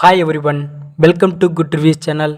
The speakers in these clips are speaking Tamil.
Hi everyone welcome to good reviews channel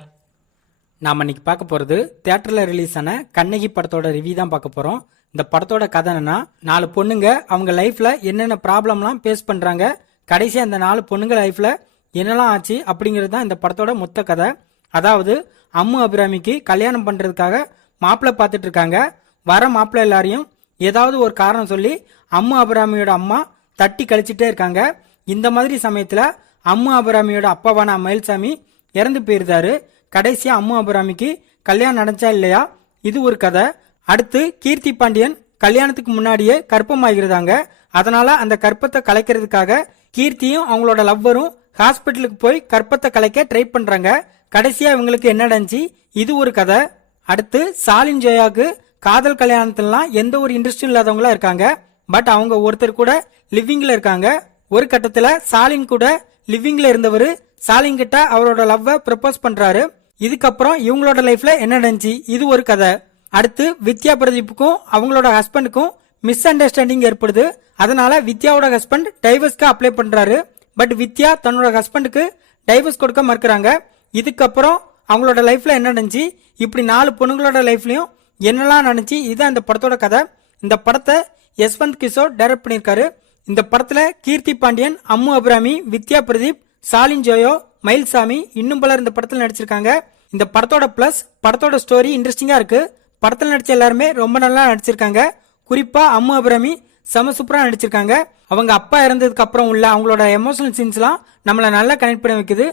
நாம் இன்னைக்கு பார்க்க போகிறது தேட்டரில் ரிலீஸ் ஆன கண்ணகி படத்தோட ரிவ்யூ தான் பார்க்க போகிறோம் இந்த படத்தோட கதை என்னன்னா நாலு பொண்ணுங்க அவங்க லைஃப்பில் என்னென்ன ப்ராப்ளம்லாம் ஃபேஸ் பண்ணுறாங்க கடைசி அந்த நாலு பொண்ணுங்க லைஃப்பில் என்னெல்லாம் ஆச்சு அப்படிங்கிறது தான் இந்த படத்தோட மொத்த கதை. அதாவது அம்மு அபிராமிக்கு கல்யாணம் பண்ணுறதுக்காக மாப்பிள்ளை பார்த்துட்டு இருக்காங்க. வர மாப்பிள்ளை எல்லாரையும் ஏதாவது ஒரு காரணம் சொல்லி அம்மு அபிராமியோட அம்மா தட்டி கழிச்சிட்டே இருக்காங்க. இந்த மாதிரி சமயத்தில் அம்மு அபராமியோட அப்பாவான மயில்சாமி இறந்து போயிருந்தாரு. கடைசியா அம்மு அபராமிக்கு கல்யாணம் நடந்துச்சா இல்லையா? இது ஒரு கதை. அடுத்து கீர்த்தி பாண்டியன் கல்யாணத்துக்கு முன்னாடியே கர்ப்பமாகிறதாங்க அதனால அந்த கற்பத்தை கலைக்கிறதுக்காக கீர்த்தியும் அவங்களோட லவ்வரும் ஹாஸ்பிட்டலுக்கு போய் கற்பத்தை கலைக்க ட்ரை பண்றாங்க. கடைசியா இவங்களுக்கு என்ன நடந்துச்சு? இது ஒரு கதை. அடுத்து சாலின் ஜெயாக்கு காதல் கல்யாணத்துலலாம் எந்த ஒரு இன்ட்ரெஸ்டும் இல்லாதவங்களா இருக்காங்க. பட் அவங்க ஒருத்தர் கூட லிவிங்ல இருக்காங்க. ஒரு கட்டத்துல சாலின் கூட லிவிங்ல இருந்தவர் சாலிங் கிட்ட அவரோட லவ்வை ப்ரப்போஸ் பண்றாரு. இதுக்கப்புறம் இவங்களோட லைஃப்ல என்ன நடந்துச்சு? இது ஒரு கதை. அடுத்து வித்யா பிரதீப்புக்கும் அவங்களோட ஹஸ்பண்டுக்கும் மிஸ் அண்டர்ஸ்டாண்டிங் ஏற்படுது. அதனால வித்யாவோட ஹஸ்பண்ட் டைவர்ஸ்க்கு அப்ளை பண்றாரு. பட் வித்யா தன்னோட ஹஸ்பண்டுக்கு டைவர்ஸ் கொடுக்க மறுக்கிறாங்க. இதுக்கப்புறம் அவங்களோட லைஃப்ல என்ன நடந்துச்சு? இப்படி நாலு பொண்ணுங்களோட லைஃப்லயும் என்னெல்லாம் நடந்துச்சு? இதுதான் இந்த படத்தோட கதை. இந்த படத்தை யஸ்வந்த் கிஷோர் டைரக்ட் பண்ணியிருக்காரு. இந்த படத்துல கீர்த்தி பாண்டியன் அம்மு அபிராமி வித்யா பிரதீப் சாலின் ஜோயோ மயில்சாமி இன்னும் பலர் இந்த படத்துல நடிச்சிருக்காங்க. இந்த படத்தோட பிளஸ் படத்தோட ஸ்டோரி இன்ட்ரெஸ்டிங்கா இருக்கு. படத்துல நடிச்ச எல்லாருமே ரொம்ப நல்லா நடிச்சிருக்காங்க. குறிப்பா அம்மு அபிராமி செம சூப்பரா நடிச்சிருக்காங்க. அவங்க அப்பா இறந்ததுக்கு அப்புறம் உள்ள அவங்களோட எமோஷனல் சீன்ஸ்லாம் நம்மள நல்லா கனெக்ட் பண்ண வைக்குது.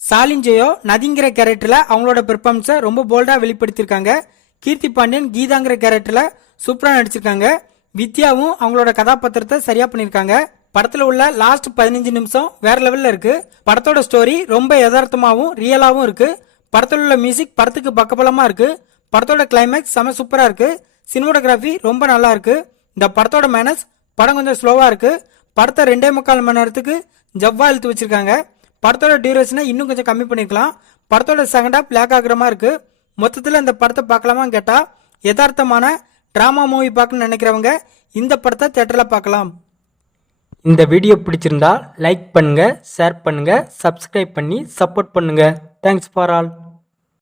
சாலின் ஜெயோ நதிங்கிற கேரக்டர்ல அவங்களோட பெர்ஃபார்மன்ஸை ரொம்ப போல்டா வெளிப்படுத்தியிருக்காங்க. கீர்த்தி பாண்டியன் கீதாங்கிற கேரக்டர்ல சூப்பரா நடிச்சிருக்காங்க. வித்யாவும் அவங்களோட கதாபாத்திரத்தை சரியா பண்ணிருக்காங்க படத்துல உள்ள லாஸ்ட் பதினஞ்சு நிமிஷம் வேற லெவல்ல இருக்கு. படத்தோட ஸ்டோரி ரொம்ப யதார்த்தமாவும் ரியலாவும் இருக்கு. படத்துல உள்ள மியூசிக் படத்துக்கு பக்கபலமா இருக்கு. படத்தோட கிளைமேக்ஸ் செம சூப்பரா இருக்கு. சினிமோட்டோகிராஃபி ரொம்ப நல்லா இருக்கு. இந்த படத்தோட மேனஸ் படம் கொஞ்சம் ஸ்லோவா இருக்கு. படத்தை ரெண்டே முக்கால் மணி நேரத்துக்கு ஜவ்வா இழுத்து வச்சிருக்காங்க. படத்தோட டியூரேஷனை இன்னும் கொஞ்சம் கம்மி பண்ணிக்கலாம். படத்தோட செகண்ட் ஹாப் லேக் ஆகுற மாதிரி இருக்கு. மொத்தத்தில் இந்த படத்தை பார்க்கலாமான்னு கேட்டால் யதார்த்தமான ட்ராமா மூவி பார்க்கணும்னு நினைக்கிறவங்க இந்த படத்தை தேட்டரில் பார்க்கலாம். இந்த வீடியோ பிடிச்சிருந்தா லைக் பண்ணுங்கள் ஷேர் பண்ணுங்கள் சப்ஸ்கிரைப் பண்ணி சப்போர்ட் பண்ணுங்கள் தேங்க்ஸ் ஃபார் ஆல்